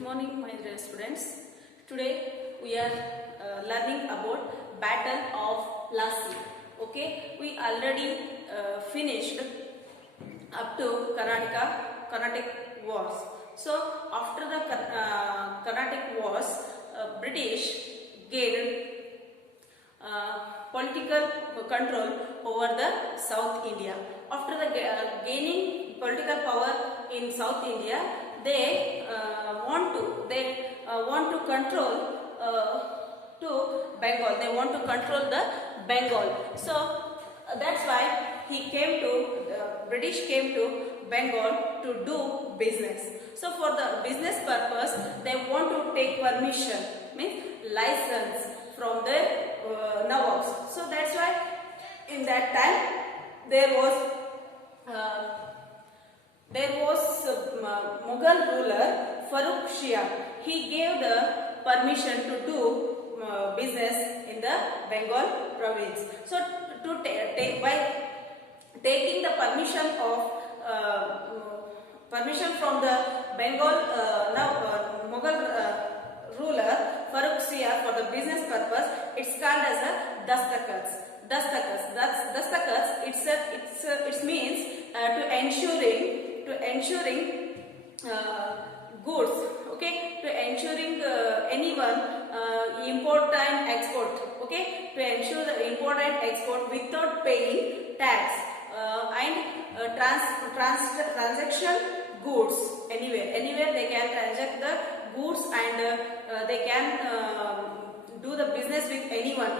Good morning, my dear students. Today we are learning about Battle of Plassey. Okay, we already finished up to Carnatic Wars. So after the Carnatic Wars, British gained political control over the South India. After the gaining political power in South India, they want to control to Bengal. They want to control the Bengal. So that's why British came to Bengal to do business. So for the business purpose, they want to take permission, means license from their Nawabs. So that's why in that time there was Mughal ruler Farooq Shah. He gave the permission to do business in the Bengal province. So by taking the permission from the Bengal Mughal ruler Farooq Shah for the business purpose, it's called as a dastakats. Dastakats. It means to ensuring goods. Okay, to ensuring anyone import and export. Okay, to ensure the import and export without paying tax and transaction goods anywhere they can transact the goods and they can do the business with anyone.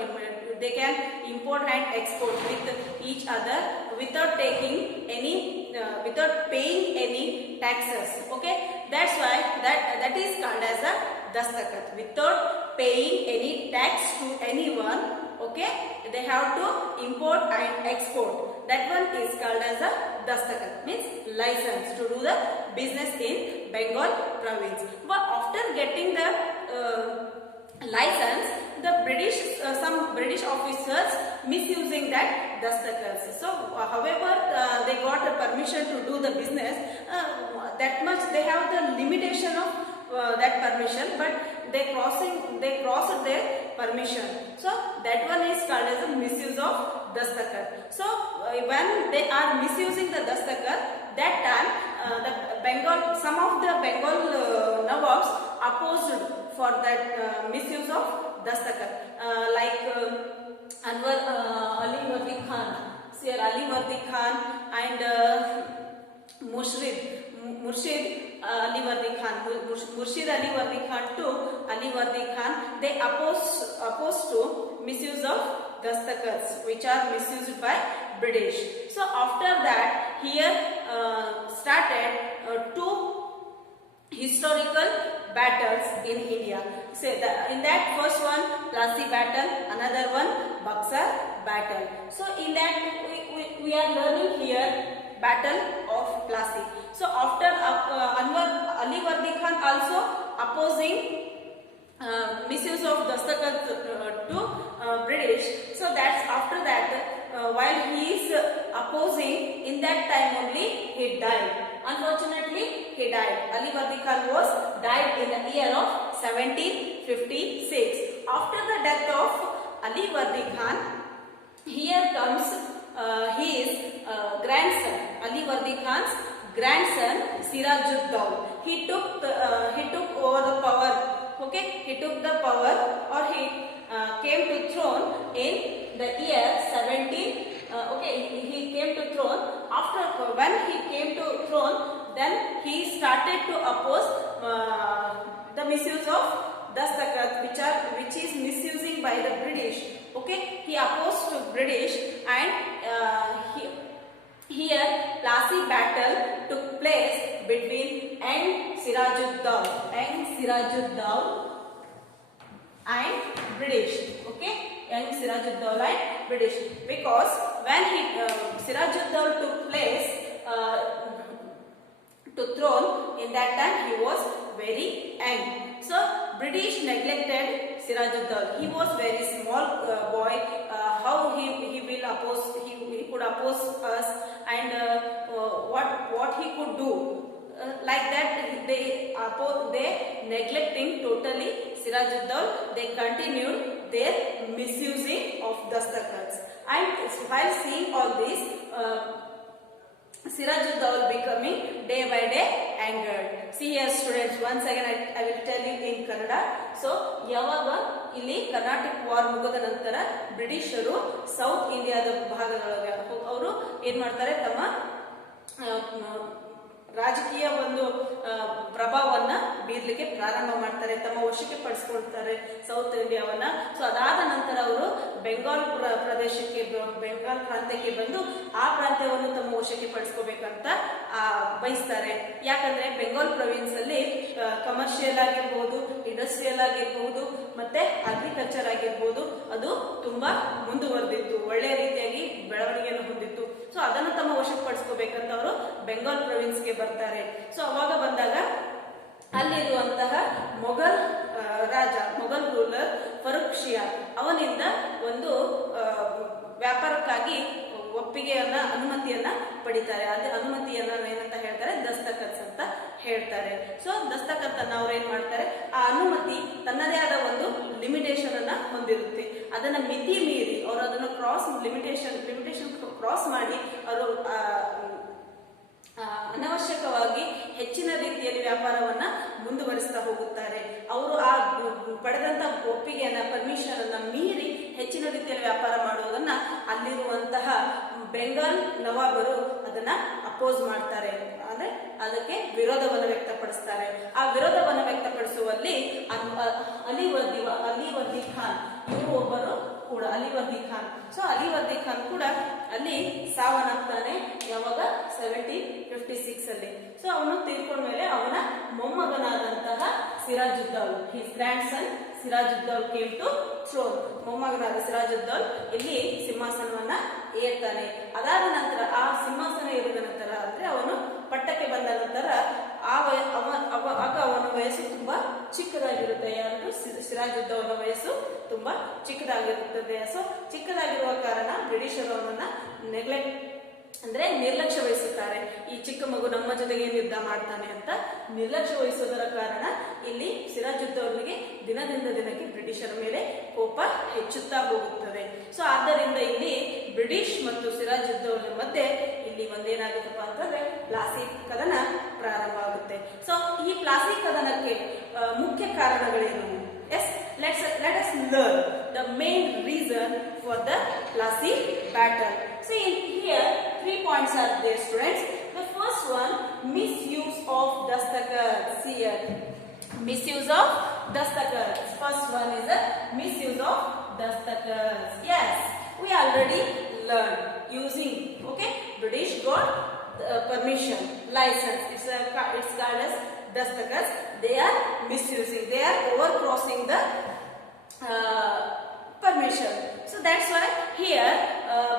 They can import and export with each other without paying any taxes. Okay, that's why that is called as a dastakat. Without paying any tax to anyone, okay, they have to import and export. That one is called as a dastakat, means license to do the business in Bengal province. But after getting the license, the some British officers misusing that dastakats. So however they got a permission to do the business, that much they have the limitation of that permission, but they crossed their permission. So that one is called as a misuse of dastakat. So when they are misusing the dastakat, that time some of the Bengal Nawabs opposed for that misuse of dastakat, like Ali Wardi Khan, Sir Ali Wardi Khan and Murshid Ali Wardi Khan, Murshid Ali Wardi Khan to Ali Wardi Khan, they opposed to misuse of dastakats, which are misused by British. So after that, here started two historical battles in India. So in that first one, Plassey battle, another one, Buxar battle. So in that we are learning here Battle of Plassey. So after Ali Wardi Khan also opposing misuse of dastakat to British. So that's after that, while he is opposing, in that time only he died. Unfortunately, he died. Ali Wardi Khan died in the year of 1756. After the death of Ali Wardi Khan, here comes his grandson, Ali Wardi Khan's grandson, Sirajuddaulah. He took over the power. Okay, he took the power, or he came to throne in the year 17. He came to throne. After when he came to throne, then he started to oppose the misuse of dastakat, which is misusing by the British. Okay, he opposed to British, and here Plassey battle took place between Young Sirajuddaulah and British. Okay, Young Sirajuddaulah and British, because when Sirajuddaulah took place to throne, in that time he was very young. So British neglected Sirajuddaulah. He was very small boy. How he will oppose? He could oppose us, and what he could do? Like that, they they neglecting totally Sirajuddaulah. They continued their misusing of Dastakats. And while seeing all this, Sirajuddaulah becoming day by day angered. See here students, once again I will tell you in Kannada. So ಯಾವಾಗ ಇಲ್ಲಿ Karnataka war ಮುಗಿದ ನಂತರ ಬ್ರಿಟಿಷರು south ಇಂಡಿಯಾದ ಭಾಗದೊಳಗೆ ಅವರು ಏನ್ ಮಾಡ್ತಾರೆ, ತಮ್ಮ ರಾಜಕೀಯ ಒಂದು ಪ್ರಭಾವವನ್ನ ಬೀರ್ಲಿಕ್ಕೆ ಪ್ರಾರಂಭ ಮಾಡ್ತಾರೆ, ತಮ್ಮ ವಶಕ್ಕೆ ಪಡಿಸ್ಕೊಳ್ತಾರೆ ಸೌತ್ ಇಂಡಿಯಾವನ್ನ. ಸೊ ಅದಾದ ನಂತರ ಅವರು ಬೆಂಗಾಲ್ ಪ್ರದೇಶಕ್ಕೆ, ಬೆಂಗಾಲ್ ಪ್ರಾಂತ್ಯಕ್ಕೆ ಬಂದು ಆ ಪ್ರಾಂತ್ಯವನ್ನು ತಮ್ಮ ವಶಕ್ಕೆ ಪಡಿಸ್ಕೋಬೇಕಂತ ಬಯಸ್ತಾರೆ. ಯಾಕಂದ್ರೆ ಬೆಂಗಾಲ್ ಪ್ರೊವಿನ್ಸ್ ಅಲ್ಲಿ ಕಮರ್ಷಿಯಲ್ ಆಗಿರ್ಬೋದು, ಇಂಡಸ್ಟ್ರಿಯಲ್ ಆಗಿರ್ಬಹುದು, ಮತ್ತೆ ಅಗ್ರಿಕಲ್ಚರ್ ಆಗಿರ್ಬೋದು, ಅದು ತುಂಬಾ ಮುಂದುವರೆದಿತ್ತು, ಒಳ್ಳೆ ರೀತಿಯಾಗಿ ಬೆಳವಣಿಗೆಯನ್ನು ಹೊಂದಿತ್ತು. ಸೊ ಅದನ್ನು ತಮ್ಮ ವಶಕ್ಕೆ ಪಡಿಸ್ಕೋಬೇಕಂತ ಅವರು ಬೆಂಗಾಲ್ ಪ್ರೊವಿನ್ಸ್ಗೆ ಬರ್ತಾರೆ. ಸೊ ಅವಾಗ ಬಂದಾಗ ಅಲ್ಲಿರುವಂತಹ ಮೊಘಲ್ ರಾಜ, ಮೊಘಲ್ ರೂಲರ್ ಫರೂಕ್ ಶಿಯಾ ಅವನಿಂದ ಒಂದು ವ್ಯಾಪಾರಕ್ಕಾಗಿ ಒಪ್ಪಿಗೆಯನ್ನ, ಅನುಮತಿಯನ್ನ ಪಡಿತಾರೆ. ಅದೇ ಅನುಮತಿಯನ್ನ ಏನಂತ ಹೇಳ್ತಾರೆ, ದಸ್ತಖತ್ ಅಂತ ಹೇಳ್ತಾರೆ. ಸೊ ದಸ್ತಖತ್ ಅನ್ನ ಅವ್ರು ಏನ್ ಮಾಡ್ತಾರೆ, ಆ ಅನುಮತಿ ತನ್ನದೇ ಆದ ಒಂದು ಲಿಮಿಟೇಷನ್ ಅನ್ನ ಹೊಂದಿರುತ್ತೆ. ಅದನ್ನ ಮಿತಿ ಮೀರಿ ಅವರು ಅದನ್ನ ಲಿಮಿಟೇಷನ್ ಕ್ರಾಸ್ ಮಾಡಿ ಅವರು ಅನವಶ್ಯಕವಾಗಿ ಹೆಚ್ಚಿನ ರೀತಿಯಲ್ಲಿ ವ್ಯಾಪಾರವನ್ನ ಮುಂದುವರಿಸ್ತಾ ಹೋಗುತ್ತಾರೆ. ಅವರು ಆ ಪಡೆದಂತ ಒಪ್ಪಿಗೆಯನ್ನ, ಪರ್ಮಿಷನ್ ಅನ್ನ ಮೀರಿ ಹೆಚ್ಚಿನ ರೀತಿಯಲ್ಲಿ ವ್ಯಾಪಾರ ಮಾಡುವುದನ್ನ ಅಲ್ಲಿರುವಂತಹ ಬೆಂಗಾಲ್ ನವಾಬರು ಅದನ್ನ ಅಪೋಸ್ ಮಾಡ್ತಾರೆ, ಅಂದ್ರೆ ಅದಕ್ಕೆ ವಿರೋಧವನ್ನು ವ್ಯಕ್ತಪಡಿಸ್ತಾರೆ. ಆ ವಿರೋಧವನ್ನು ವ್ಯಕ್ತಪಡಿಸುವಲ್ಲಿ ಅಲಿವರ್ದಿ ಖಾನ್ ಇವರು ಒಬ್ಬರು ಕೂಡ, ಅಲಿವರ್ದಿ ಖಾನ್. ಸೊ ಅಲಿವರ್ದಿ ಖಾನ್ ಕೂಡ ಅಲ್ಲಿ ಸಾವನ್ನಪ್ತಾನೆ ಯಾವಾಗ 1756 ಅಲ್ಲಿ. ಸೊ ಅವನು ತೀರ್ಕೊಂಡ ಮೇಲೆ ಅವನ ಮೊಮ್ಮಗನಾದಂತಹ Sirajuddaulah, his grandson Sirajuddaulah came to throne. ಮೊಮ್ಮಗನಾದ ಸಿರಾಜುದ್ದೌಲ್ ಇಲ್ಲಿ ಸಿಂಹಾಸನವನ್ನ ಏರ್ತಾನೆ. ಅದಾದ ನಂತರ ಆ ಸಿಂಹಾಸನ ಏರಿದ ನಂತರ, ಅಂದ್ರೆ ಅವನು ಪಟ್ಟಕ್ಕೆ ಬಂದ ನಂತರ ಆಗ ಅವನ ವಯಸ್ಸು ತುಂಬಾ ಚಿಕ್ಕದಾಗಿರುತ್ತೆ. ಯಾರು ಸಿರಾಜುದ್ದೌಲನ ವಯಸ್ಸು ತುಂಬಾ ಚಿಕ್ಕದಾಗಿರುತ್ತದೆ. ಸೊ ಚಿಕ್ಕದಾಗಿರುವ ಕಾರಣ ಬ್ರಿಟಿಷರು ಅವನನ್ನ ನಿರ್ಲಕ್ಷ್ಯ ವಹಿಸುತ್ತಾರೆ. ಈ ಚಿಕ್ಕ ಮಗು ನಮ್ಮ ಜೊತೆಗೆ ಯುದ್ಧ ಮಾಡ್ತಾನೆ ಅಂತ ನಿರ್ಲಕ್ಷ್ಯ ವಹಿಸುವುದರ ಕಾರಣ ಇಲ್ಲಿ ಸಿರಾಜುದ್ದೌಲನಿಗೆ ದಿನದಿಂದ ದಿನಕ್ಕೆ ಬ್ರಿಟಿಷರ ಮೇಲೆ ಕೋಪ ಹೆಚ್ಚುತ್ತಾ ಹೋಗುತ್ತದೆ. ಸೊ ಆದ್ದರಿಂದ ಇಲ್ಲಿ ಬ್ರಿಟಿಷ್ ಮತ್ತು ಸಿರಾಜುದ್ದೌಲನ ಮಧ್ಯೆ ಇಲ್ಲಿ ಒಂದೇನಾಗುತ್ತಪ್ಪ ಅಂತಂದ್ರೆ ಪ್ಲಾಸಿ ಕದನ ಪ್ರಾರಂಭ ಆಗುತ್ತೆ. ಸೊ ಈ ಪ್ಲಾಸಿ ಕದನಕ್ಕೆ ಮುಖ್ಯ ಕಾರಣಗಳೇನು? let us learn the main reason for the Plassey battle. See here 3 points are there students. The first one, misuse of dastakats. See here, misuse of dastakats. First one is the misuse of dastakats. Yes, we already learned using. Okay, British got permission, license. It's called as dastakats. They are misusing, they are overcrossing the permission. So that's why here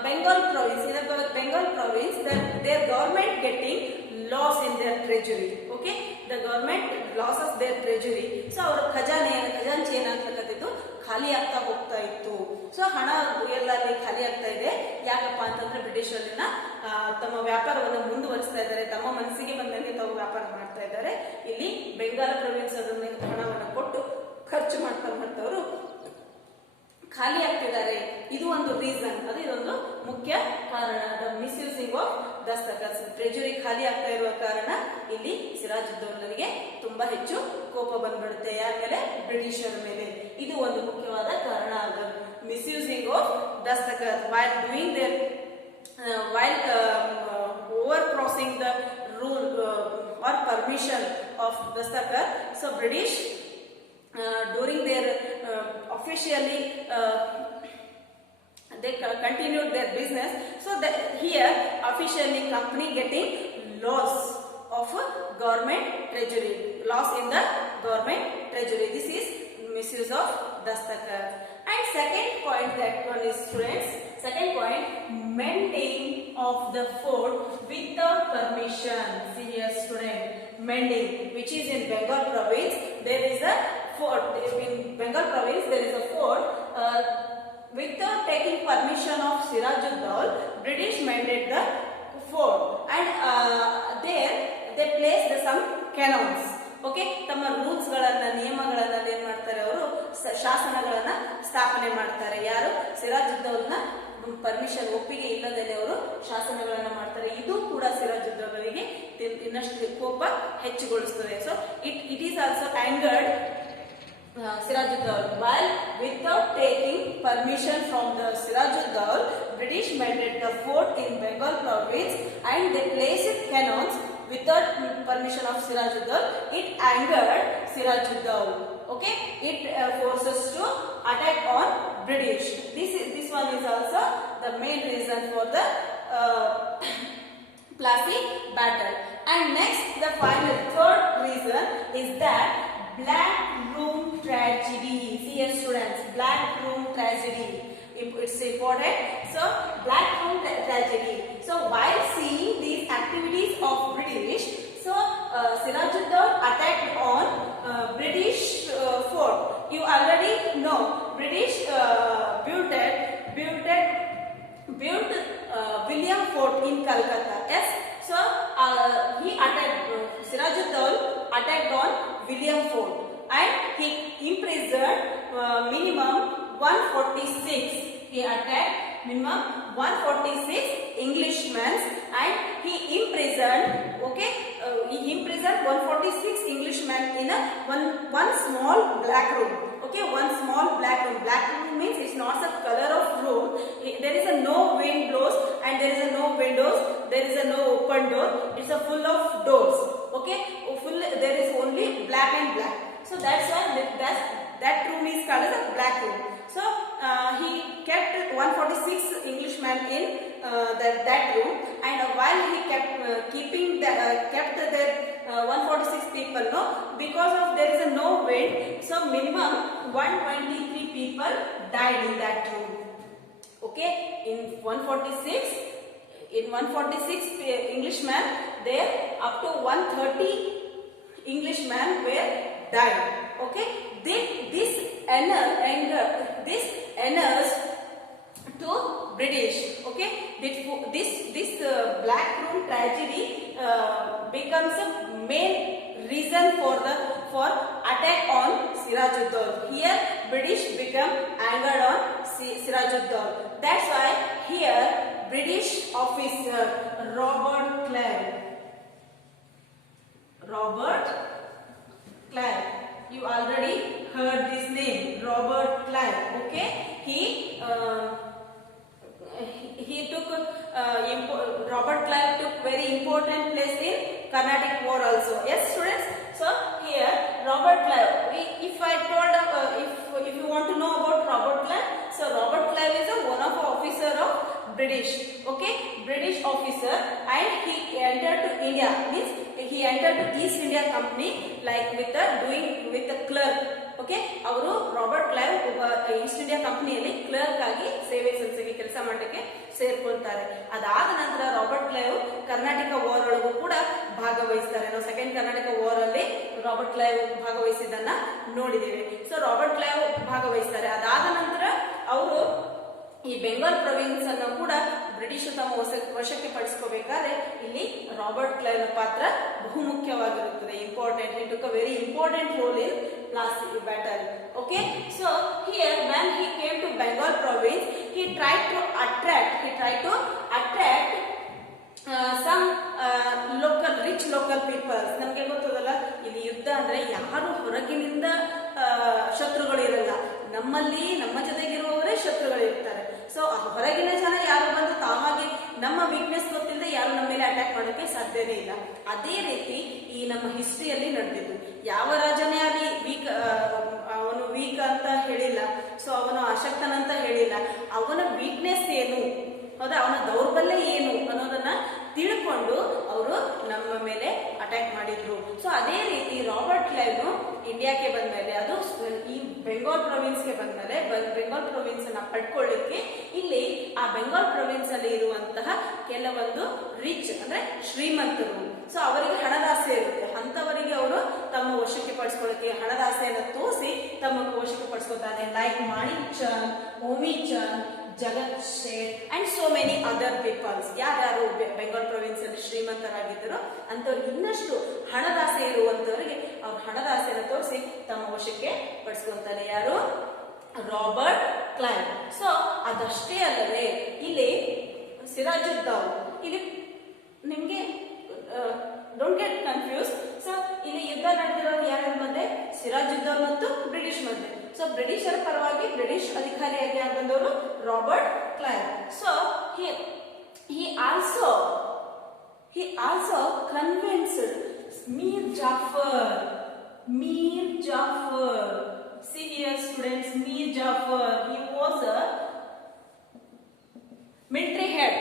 Bengal province, in the Bengal province, their government getting loss in their treasury. Okay, the government losses their treasury. So our ಖಜಾಂಚಿ ಏನಾಗ್ತಕ್ಕಂಥದ್ದು ಖಾಲಿ ಆಗ್ತಾ ಹೋಗ್ತಾ ಇತ್ತು. So ಹಣ ಎಲ್ಲ ಖಾಲಿ ಆಗ್ತಾ ಇದೆ. ಯಾಕಪ್ಪ ಅಂತಂದ್ರೆ ಬ್ರಿಟಿಷರನ್ನ ತಮ್ಮ ವ್ಯಾಪಾರವನ್ನು ಮುಂದುವರಿಸ್ತಾ ಇದ್ದಾರೆ, ತಮ್ಮ ಮನಸ್ಸಿಗೆ ಬಂದಂಗೆ ತಾವು ವ್ಯಾಪಾರ ಮಾಡ್ತಾ ಇದ್ದಾರೆ. ಇಲ್ಲಿ ಬೆಂಗಾಲ್ ಪ್ರೊವಿನ್ಸ್ ಅದನ್ನ ಹಣವನ್ನು ಕೊಟ್ಟು ಖರ್ಚು ಮಾಡ್ತವರು ಖಾಲಿ ಆಗ್ತಿದ್ದಾರೆ. ಇದು ಒಂದು ರೀಸನ್, ಅದು ಇದೊಂದು ಮುಖ್ಯ ಕಾರಣ. ದ ಮಿಸ್ಯೂಸಿಂಗ್ ಆಫ್ ದಸ್ತಖತ್ಸ್, ಟ್ರೆಜರಿ ಖಾಲಿ ಆಗ್ತಾ ಇರುವ ಕಾರಣ ಇಲ್ಲಿ ಸಿರಾಜುದ್ದೌಲನಿಗೆ ತುಂಬಾ ಹೆಚ್ಚು ಕೋಪ ಬಂದ್ಬಿಡುತ್ತೆ. ಯಾರ ಮೇಲೆ? ಬ್ರಿಟಿಷರ ಮೇಲೆ. ಇದು ಒಂದು ಮುಖ್ಯವಾದ ಕಾರಣ. ಮಿಸ್ಯೂಸಿಂಗ್ ಆಫ್ ದಸ್ತಖತ್ while doing their overcrossing the rule or permission of dastakhat. So British during their officially they continued their business. So that here officially company getting loss of government treasury, loss in the government treasury. This is misuse of dastakhat. And second point, that one is students, second point, mending of the fort without permission. See here student, mending, which is in Bengal province. There is a fort in Bengal province. There is a fort without taking permission of Sirajuddaulah. British mended the fort, and there they placed some cannons. Okay, ತಮ್ಮ rules ಗಳನ್ನ ನಿಯಮಗಳನ್ನ ಏನ್ ಮಾಡ್ತಾರೆ ಅವರು ಶಾಸನಗಳನ್ನ ಸ್ಥಾಪನೆ ಮಾಡ್ತಾರೆ. ಯಾರು? ಸಿರಾಜುದ್ದೌಲನ permission ಒಪ್ಪಿಗೆ ಇಲ್ಲದೇನೆ ಅವರು ಶಾಸನಗಳನ್ನ ಮಾಡ್ತಾರೆ. ಇದು ಕೂಡ ಸಿರಾಜುದ್ದೌಲನಿಗೆ ಇನ್ನಷ್ಟು ಕೋಪ ಹೆಚ್ಚುಗೊಳಿಸುತ್ತದೆ. So it is also angered Sirajuddaulah. While without taking permission from the Sirajuddaulah, British made the fort in Bengal province and they placed cannons without permission of Sirajuddaulah. It angered Sirajuddaulah. Okay, it forces to attack on British. This one is also the main reason for the Plassey battle. And next, the final third reason is that Black Room tragedy. See here students, Black Room tragedy. It's important. So Black Room tragedy. So while seeing these activities of British, so Sirajuddaulah attacked on British fort. You already know British built William Fort in Calcutta. Yes. So he attacked. Sirajuddaulah attacked on William Fort and he imprisoned minimum 146. He attacked minimum 146 Englishmen and he imprisoned. Okay, he imprisoned 146 Englishmen in one small black room. Okay, one small black room. Black room means it's not the color of room. There is a no wind blows and there is a no windows. There is a no open door. It's a full of doors. Okay, there is only black and black. So that's why that room is called as a black room. So he kept 146 Englishmen in that room, and while he kept kept the 146 people, no, because of there is a no wind, so minimum 123 people died in that room. Okay, in 146 Englishmen, there up to 130 Englishmen were died. Okay, this enters to British. Okay, this Black Room tragedy becomes a main reason for attack on Sirajuddaulah. Here British become angered on Sirajuddaulah. That's why here British officer Robert Clive, you already heard this name, Robert Clive. Okay, he took Robert Clive took very important place in Carnatic War also. Yes students, so here Robert Clive, if I told if you want to know about Robert Clive, so Robert Clive is one of officer of British. Okay, British officer, and he entered to India, means he entered to East India Company like with the clerk. Okay, ಅವರು Robert Clive East India ಕಂಪನಿಯಲ್ಲಿ clerk ಆಗಿ ಸೇವೆ ಸಲ್ಲಿಸಿ ಕೆಲಸ ಮಾಡಲಿಕ್ಕೆ ಸೇರ್ಕೊಳ್ತಾರೆ. ಅದಾದ ನಂತರ Robert Clive Karnataka war ಒಳಗೂ ಕೂಡ ಭಾಗವಹಿಸ್ತಾರೆ. ನಾವು ಸೆಕೆಂಡ್ ಕರ್ನಾಟಕ ವಾರ್ ಅಲ್ಲಿ ರಾಬರ್ಟ್ ಕ್ಲೈವ್ ಭಾಗವಹಿಸಿದ್ದನ್ನ ನೋಡಿದ್ದೇವೆ. ಸೊ ರಾಬರ್ಟ್ ಕ್ಲೈವ್ ಭಾಗವಹಿಸ್ತಾರೆ. ಅದಾದ ನಂತರ ಅವರು ಈ ಬೆಂಗಾಲ್ ಪ್ರೊವಿನ್ಸ್ ಅನ್ನು ಕೂಡ ಬ್ರಿಟಿಷ್ ತಮ್ಮ ವಶಕ್ಕೆ ಪಡಿಸ್ಕೋಬೇಕಾದ್ರೆ ಇಲ್ಲಿ ರಾಬರ್ಟ್ ಕ್ಲೈವ್ ಪಾತ್ರ ಬಹುಮುಖ್ಯವಾಗಿರುತ್ತದೆ. Important, he took a very important role in Plassey battle. Okay, so here when he came to Bengal province, he tried to attract some rich local people. ನಮಗೆ ಗೊತ್ತದಲ್ಲ, ಇಲ್ಲಿ ಯುದ್ಧ ಅಂದ್ರೆ ಯಾರು ಹೊರಗಿನಿಂದ ಶತ್ರುಗಳು ಇರಲ್ಲ, ನಮ್ಮಲ್ಲಿ ನಮ್ಮ ಜೊತೆಗಿರುವವರೇ ಶತ್ರುಗಳು ಇರ್ತಾರೆ. ಸೊ ಹೊರಗಿನ ಜನ ಯಾರು ಬಂದು ತಾವಾಗಿ ನಮ್ಮ ವೀಕ್ನೆಸ್ ಗೊತ್ತಿಲ್ಲದೆ ಯಾರು ನಮ್ಮ ಮೇಲೆ ಅಟ್ಯಾಕ್ ಮಾಡೋಕೆ ಸಾಧ್ಯನೇ ಇಲ್ಲ. ಅದೇ ರೀತಿ ಈ ನಮ್ಮ ಹಿಸ್ಟ್ರಿಯಲ್ಲಿ ನಡೆದಿದ್ದು. ಯಾವ ರಾಜನೇ ಆಗಲಿ ಅವನು ವೀಕ್ ಅಂತ ಹೇಳಿಲ್ಲ, ಸೊ ಅವನು ಅಶಕ್ತನಂತ ಹೇಳಿಲ್ಲ. ಅವನ ವೀಕ್ನೆಸ್ ಏನು, ಹೌದಾ, ಅವನ ದೌರ್ಬಲ್ಯ ಏನು ಅನ್ನೋದನ್ನ ತಿಳ್ಕೊಂಡು ಅವರು ನಮ್ಮ ಮೇಲೆ ಅಟ್ಯಾಕ್ ಮಾಡಿದ್ರು. ಸೊ ಅದೇ ರೀತಿ ರಾಬರ್ಟ್ ಕ್ಲೈವ್ ಇಂಡಿಯಾಕ್ಕೆ ಬಂದ್ಮೇಲೆ, ಅದು ಈ ಬೆಂಗಾಲ್ ಪ್ರೊವಿನ್ಸ್ಗೆ ಬಂದ್ಮೇಲೆ, ಬೆಂಗಾಲ್ ಪ್ರೊವಿನ್ಸ್ ಅನ್ನ ಪಡ್ಕೊಳ್ಳಿಕ್ಕೆ ಇಲ್ಲಿ ಆ ಬೆಂಗಾಲ್ ಪ್ರೊವಿನ್ಸ್ ಅಲ್ಲಿ ಇರುವಂತಹ ಕೆಲವೊಂದು ರಿಚ್ ಅಂದ್ರೆ ಶ್ರೀಮಂತರು, ಸೊ ಅವರಿಗೆ ಹಣದಾಸೆ ಇರುತ್ತೆ. ಅಂತವರಿಗೆ ಅವರು ತಮ್ಮ ವಶಕ್ಕೆ ಪಡಿಸ್ಕೊಳ್ಳಕ್ಕೆ ಹಣದಾಸೆಯನ್ನು ತೋರಿಸಿ ತಮ್ಮ ವಶಕ್ಕೆ ಪಡಿಸ್ಕೊತಾರೆ. Like Manik Chand, Omi Chand, Jagat Seth and so many other peoples. ಯಾರ್ಯಾರು ಬೆಂಗಾಲ್ ಪ್ರೊವಿನ್ಸ್ ಅಲ್ಲಿ ಶ್ರೀಮಂತರಾಗಿದ್ದರು ಅಂತವ್ರಿಗೆ ಇನ್ನಷ್ಟು ಹಣದಾಸೆ ಇರುವಂತವರಿಗೆ ಅವ್ರ ಹಣದಾಸೆ ತಮ್ಮ ವಶಕ್ಕೆ ಪಡಿಸ್ಕೊಂತಾನೆ. ಯಾರು? Robert Clive. ಸೊ ಅದಷ್ಟೇ ಅಲ್ಲದೆ ಇಲ್ಲಿ ಸಿರಾಜುದ್ದೌಲ್, ಇಲ್ಲಿ ನಿಮ್ಗೆ ಡೋಂಟ್ ಗೆಟ್ ಕನ್ಫ್ಯೂಸ್. ಸೊ ಇಲ್ಲಿ ಯುದ್ಧ ನಡೆದಿರೋದು ಯಾರ್ಯಾರ ಮಧ್ಯೆ? ಸಿರಾಜುದ್ದೌಲ್ ಮತ್ತು ಬ್ರಿಟಿಷ್ ಮಧ್ಯೆ. ಸೊ ಬ್ರಿಟಿಷರ ಪರವಾಗಿ ಬ್ರಿಟಿಷ್ ಅಧಿಕಾರಿಯಾಗಿ ಯಾರು ಬಂದವರು? Robert Clive. So he also convinced Mir Jafar. See here students, Mir Jafar, he was a military head.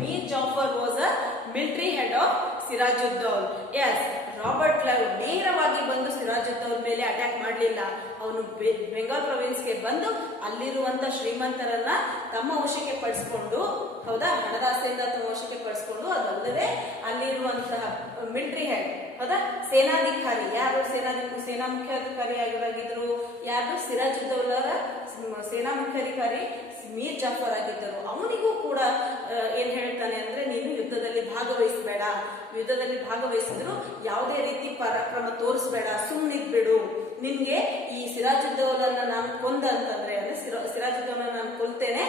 Mir Jafar was a military head of Sirajuddaulah. Yes, Robert Clive ನೇರವಾಗಿ ಬಂದು ಸಿರಾಜುದ್ದೌಲ್ ಮೇಲೆ attack ಮಾಡಲಿಲ್ಲ. ಅವನು ಬೆಂಗಾಲ್ ಪ್ರೊವಿನ್ಸ್ಗೆ ಬಂದು ಅಲ್ಲಿರುವಂತ ಶ್ರೀಮಂತರನ್ನ ತಮ್ಮ ವಶಕ್ಕೆ ಪಡಿಸ್ಕೊಂಡು, ಹೌದಾ, ಹಣದಾಸೆಯಿಂದ ತಮ್ಮ ವಶಕ್ಕೆ ಪಡಿಸ್ಕೊಂಡು, ಅದಲ್ಲದೆ ಅಲ್ಲಿರುವಂತಹ ಮಿಲಿಟರಿ ಹೆಡ್, ಹೌದಾ, ಸೇನಾಧಿಕಾರಿ, ಯಾರು ಸೇನಾ ಮುಖ್ಯಾಧಿಕಾರಿಯಾಗಿದ್ರು? ಯಾರು? ಸಿರಾಜುದ್ದೌಲರ ಸೇನಾ ಮುಖ್ಯಾಧಿಕಾರಿ ಮೀರ್ ಜಾಫರ್ ಆಗಿದ್ದರು. ಅವನಿಗೂ ಕೂಡ ಏನ್ ಹೇಳ್ತಾನೆ ಅಂದ್ರೆ, ನೀನು ಯುದ್ಧದಲ್ಲಿ ಭಾಗವಹಿಸಬೇಡ, ಯುದ್ಧದಲ್ಲಿ ಭಾಗವಹಿಸಿದ್ರು ಯಾವುದೇ ರೀತಿ ಪರಾಕ್ರಮ ತೋರಿಸಬೇಡ, ಸುಮ್ಮನಿದ್ಬಿಡು. ನಿನ್ಗೆ ಈ ಸಿರಾಜುದ್ದೌಲನ್ನ ನಾನು ಕೊಂದ ಅಂತಂದ್ರೆ, ಅಂದ್ರೆ ಸಿರಾಜುದ್ದೌಲನ್ನ ನಾನು ಕೊಲ್ತೇನೆ,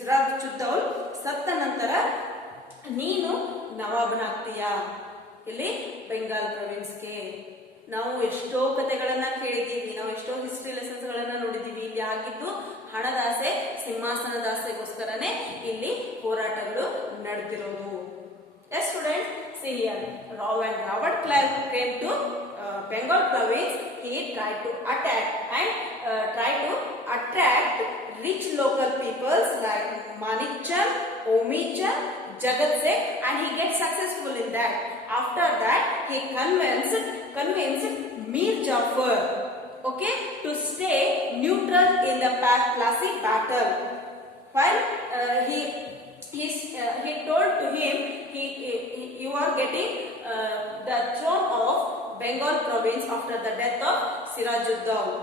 ಸಿರಾಜುದ್ದೌಲ್ ಸತ್ತ ನಂತರ ನೀನು ನವಾಬನಾಗ್ತೀಯಾ ಇಲ್ಲಿ ಬೆಂಗಾಲ್ ಪ್ರೊವಿನ್ಸ್ಗೆ. ನಾವು ಎಷ್ಟೋ ಕಥೆಗಳನ್ನ ಕೇಳಿದೀವಿ, ನಾವು ಎಷ್ಟೋ ಹಿಸ್ಟ್ರಿ ಲೆಸನ್ಸ್ ಗಳನ್ನ ನೋಡಿದೀವಿ. ಇಲ್ಲಿ ಆಗಿದ್ದು ಹಣದಾಸೆ, ಸಿಂಹಾಸನದಾಸೆಗೋಸ್ಕರನೇ ಇಲ್ಲಿ ಹೋರಾಟಗಳು ನಡೆದಿರೋದು. Yes students, see here, when Robert Clive came to Bengal province, he tried to attack and attract rich local peoples like Manikchand, Omidchand, Jagat Seth, and he gets successful in that. After that, he convinced Mir Jafar, okay, to stay neutral in the Plassey battle. While he told to him, you are getting the throne of Bengal province after the death of Sirajuddaulah.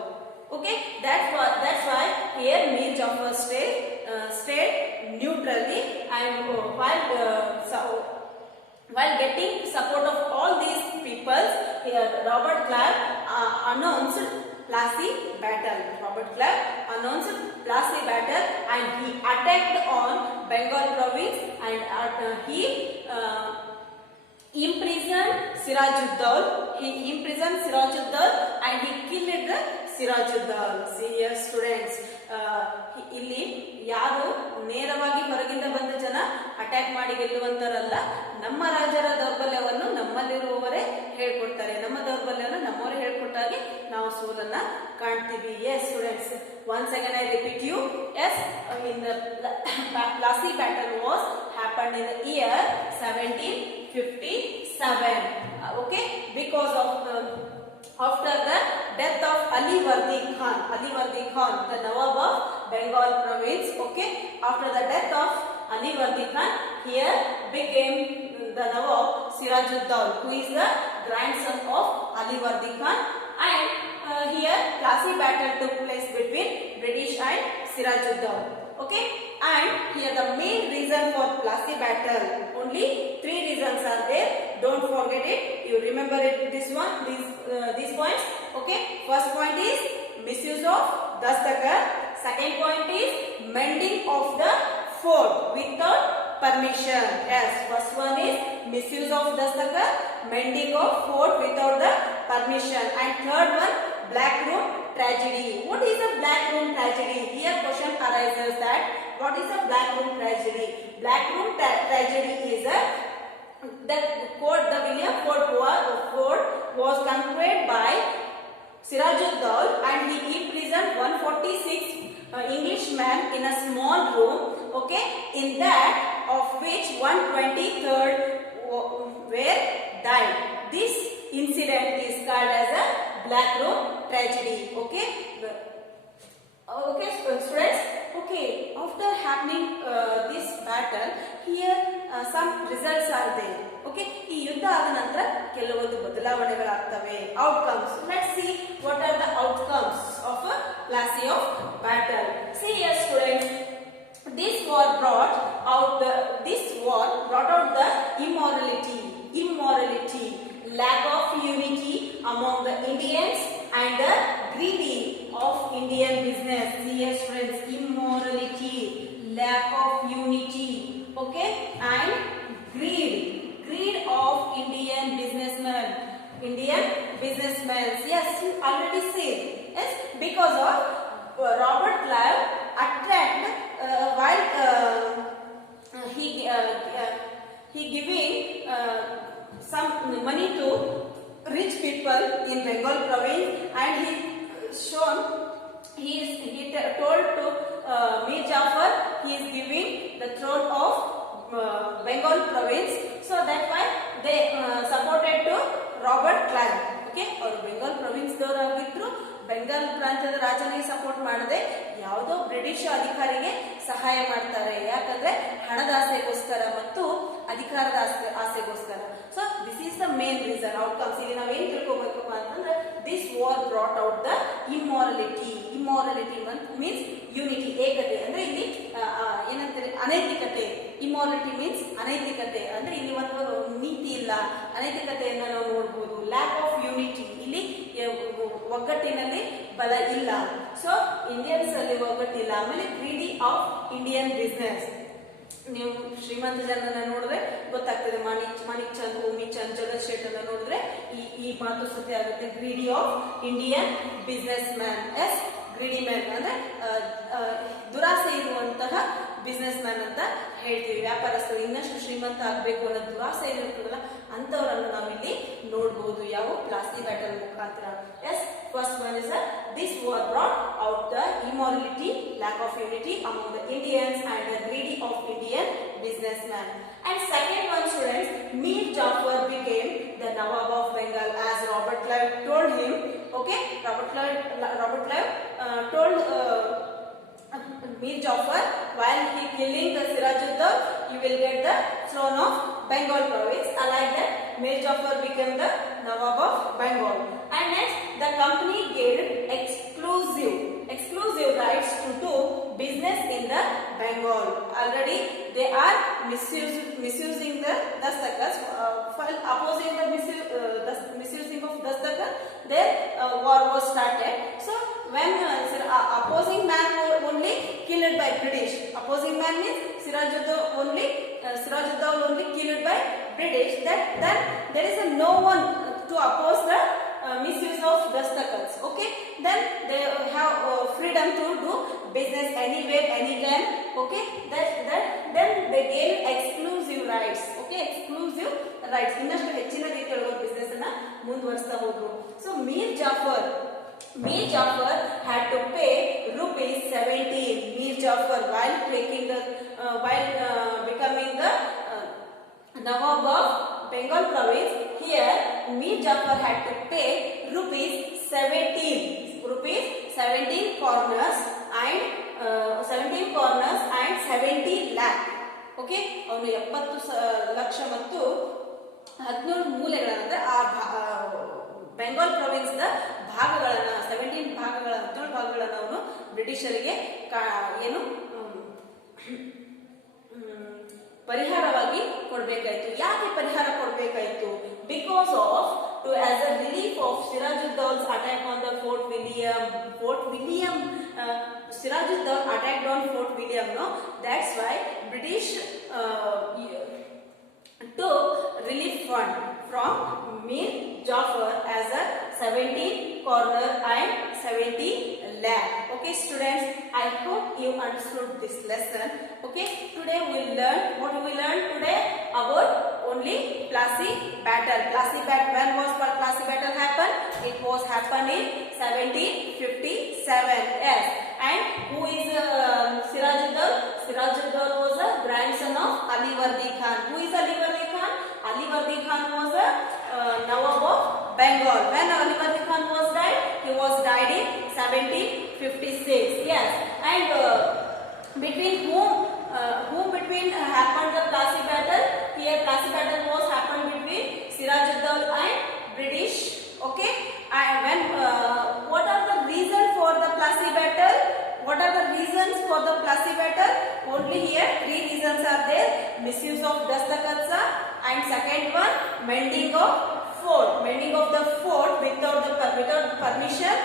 Okay, that's why here Mir Jafar stayed neutrally, and while getting support of all these peoples, here Robert Clive announced Plassey battle. Robert Clive announced Plassey battle, and he attacked on Bengal province, and he imprisoned Sirajuddaulah. And he killed the Sirajuddaulah. See here students, ಇಲ್ಲಿ ಯಾರು ನೇರವಾಗಿ ಹೊರಗಿಂದ ಬಂದ ಜನ attack ಮಾಡಿ ಗೆಲ್ಲುವಂತರಲ್ಲ. ನಮ್ಮ ರಾಜರ ದೌರ್ಬಲ್ಯವನ್ನು ನಮ್ಮಲ್ಲಿರುವವರೇ ಹೇಳ್ಕೊಡ್ತಾರೆ, ನಮ್ಮ ದೌರ್ಬಲ್ಯವನ್ನು ನಮ್ಮವರೇ ಹೇಳ್ಕೊಟ್ಟಾಗೆ ನಾವು ಸೋಲನ್ನ ಕಾಣ್ತೀವಿ. Yes students, once again I repeat you, yes, in the Plassey battle was happened in the year 1757. Okay, because of after the death of Ali Wardi Khan, the Nawab of Bengal province. Okay, after the death of Ali Wardi Khan, here became the Nawab Sirajuddaulah, who is the grandson of Ali Wardi Khan, and here Plassey battle took place between British and Sirajuddaulah. Okay, and here the main reason for Plassey battle, only 3 reasons are there. Don't forget it. You remember it. These points. Okay. First point is misuse of Dastakat. Second point is mending of the fort without permission. Yes. First one is misuse of Dastakat, mending of fort without the permission, and third one, Black Room tragedy. What is a Black Room tragedy? Here question arises that what is a Black Room tragedy? Black Room tragedy is the William Fort was conquered by Sirajuddaulah, and he imprisoned 146 Englishmen in a small room. Okay, in that of which 123rd were died. This incident is called as a Black Room tragedy. Okay. Okay students, okay, after happening this battle, here some results are there. Okay, ಈ ಯುದ್ಧ ಆದ ನಂತರ ಕೆಲವೊಂದು ಬದಲಾವಣೆಗಳಾಗ್ತವೆ. Outcomes, let's see what are the outcomes of a Plassey of battle. See here students, this war brought out the immorality, lack of unity among the Indians and the greedy of Indian business. Yes, friends, immorality, lack of unity, okay, and greed of Indian businessmen. Yes, you already said. Yes, because of Robert Clive attract while he giving some money to rich people in Bengal province, and he told to Mir Jafar he is giving the throne of Bengal province. So that why they supported to Robert Clive. Okay, ಅವರು Bengal province ದವರಾಗಿದ್ರು. Bengal ಪ್ರಾಂತ್ಯದ ರಾಜನಿಗೆ support ಮಾಡದೆ ಯಾವುದೋ British ಅಧಿಕಾರಿಗೆ ಸಹಾಯ ಮಾಡ್ತಾರೆ. ಯಾಕಂದ್ರೆ ಹಣದ ಆಸೆಗೋಸ್ಕರ ಮತ್ತು ಅಧಿಕಾರದ ಆಸೆಗೋಸ್ಕರ. So this is the main reason outcomes. ಇಲ್ಲಿ ನಾವೇನ್ ತಿಳ್ಕೊಬೇಕಪ್ಪ ಅಂತಂದ್ರೆ this war brought out the immorality means unity, ಏಕತೆ. ಅಂದ್ರೆ ಇಲ್ಲಿ ಏನಂತಾರೆ ಅನೈತಿಕತೆ. ಇಮ್ಮೋರಲಿಟಿ ಮೀನ್ಸ್ ಅನೈತಿಕತೆ. ಅಂದ್ರೆ ಇಲ್ಲಿ ಒಂದು ನೀತಿ ಇಲ್ಲ, ಅನೈತಿಕತೆಯನ್ನ ನಾವು ನೋಡಬಹುದು. ಲ್ಯಾಕ್ ಆಫ್ ಯೂನಿಟಿ, ಇಲ್ಲಿ ಒಗ್ಗಟ್ಟಿನಲ್ಲಿ ಬಲ ಇಲ್ಲ. ಸೊ ಇಂಡಿಯನ್ಸ್ ಅಲ್ಲಿ ಒಗ್ಗಟ್ಟಿಲ್ಲ. ಆಮೇಲೆ ಗ್ರೀಡಿ ಆಫ್ ಇಂಡಿಯನ್ ಬಿಸ್ನೆಸ್. ನೀವು ಶ್ರೀಮಂತ ಜನರನ್ನ ನೋಡಿದ್ರೆ ಗೊತ್ತಾಗ್ತದೆ. ಮಾಣಿಕ್ ಚಂದ್, ಓಮಿ ಚಂದ್, ಜಗತ್ ಶೇಟ್ ಅನ್ನ ನೋಡಿದ್ರೆ ಈ ಮಾತು ಸತ್ಯ ಆಗುತ್ತೆ. Greedy of Indian businessman. Yes, greedy man ಅಂದ್ರೆ ದುರಾಸೆ ಇರುವಂತಹ ಬಿಸ್ನೆಸ್ ಮ್ಯಾನ್ ಅಂತ ಹೇಳ್ತೀವಿ. ವ್ಯಾಪಾರಸ್ಥರು ಇನ್ನಷ್ಟು ಶ್ರೀಮಂತ ಆಗ್ಬೇಕು ಅನ್ನೋ ದುರಾಸೆ ಇರುತ್ತಲ್ಲ ಅಂತವರನ್ನು ನಾವಿಲ್ಲಿ ನೋಡಬಹುದು. ಯಾವ ಪ್ಲಾಸಿ ಬ್ಯಾಟಲ್ ಮುಖಾಂತರ. Yes, first one is this war brought out the immorality, lack of unity among the Indians and the greedy of Indian businessmen. And second one, students, Mir Jafar became the Nawab of Bengal as Robert Clive told him. Okay, Robert Clive told Mir Jafar while he killing the Sirajuddin, you will get the throne of Bengal province. Like that, Mir Jafar became the Nawab of Bengal. And next, the company gave exclusive rights to do business in the Bengal. Already they are misusing the dastakats. While opposing the misusing of dastakat, their war was started. So when opposing man only killed by British. Opposing man means Sirajuddin only killed by British. Then there is no one to oppose the misuse of dastakats. Okay, then they have freedom to do business anywhere, anytime. Okay, then they gain exclusive rights. Okay, exclusive rights. ಇನ್ನಷ್ಟು ಹೆಚ್ಚಿನ ರೀತಿಯೊಳಗೆ business ಅನ್ನ ಮುಂದುವರಿಸ್ತಾ ಹೋದ್ರು. So Mir Jafar had to pay rupees 17. Mir Jafar while becoming the Nawab of Bengal province, here Mir Jafar had to pay rupees 17 corners and 70 lakh. Okay, ಅವನು 70 ಲಕ್ಷ ಮತ್ತು 17 ಮೂಲೆಗಳಂದ್ರೆ ಆ Bengal province the ಭಾಗಗಳನ್ನ 17 ಭಾಗಗಳನ್ನ ಅವನು ಬ್ರಿಟಿಷರಿಗೆ ಏನು ಪರಿಹಾರವಾಗಿ ಕೊಡಬೇಕಾಯಿತು. ಯಾಕೆ ಪರಿಹಾರ ಕೊಡಬೇಕಾಯಿತು? Because of as a relief of Sirajuddin's attack on the Fort William. Sirajuddin attacked on Fort William. No, that's why British took relief fund from Mir Jafar as a 17 corner and 70 lakh. Okay, students, I hope you understood this lesson. Okay, today we learn what we learned today about only Plassey battle. When was Plassey battle happened? It was happened in 1757. Yes, and who is Sirajuddin? Sirajuddin was a grandson of Alivardi Khan. Who is Alivardi Khan? Alivardi Khan was a Nawab of Bengal. When Alivardi Khan was died, he was died in 1756. Yes, and between whom happened the Plassey battle? Here Plassey battle was happened between Sirajuddin and British. Okay, and when what are the reasons for the Plassey battle? Only here 3 reasons are there: misuse of dastakats, and second one, mending of the fort without permission,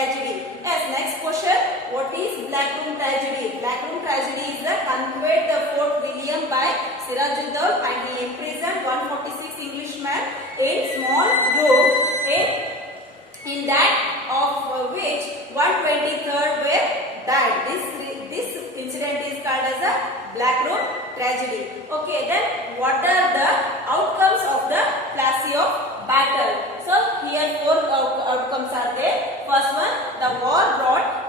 tragedy. Yes, next question. What is Black Room tragedy? Black Room tragedy is the conquered the Fort William by Sirajuddaulah and he imprisoned 146 Englishmen in small room in that of which 123rd were died. This incident is called as a Black Room tragedy. Okay, then what are the outcomes of the Plassey of battle? So here four outcomes are there. First one, the war brought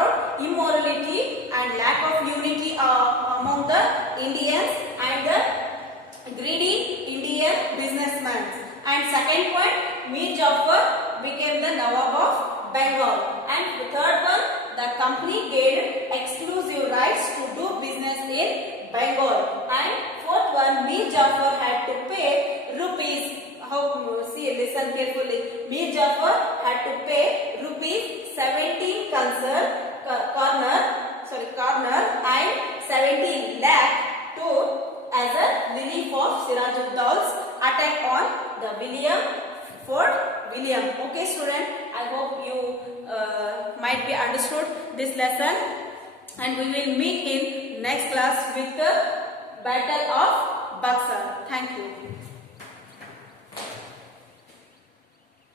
out immorality and lack of unity among the Indians and the greedy Indian businessmen. And second point, Mir Jafar became the Nawab of Bengal. And the third one, the company gained exclusive rights to do business in Bengal. And fourth one, Mir Jafar had to pay rupees. Listen carefully. Mir Jafar had to pay rupees 17 corner and 17 lakh to as a relief of Sirajuddaulah's attack on the Fort William. Okay, student. I hope you might be understood this lesson, and we will meet in next class with the Battle of Buxar. Thank you.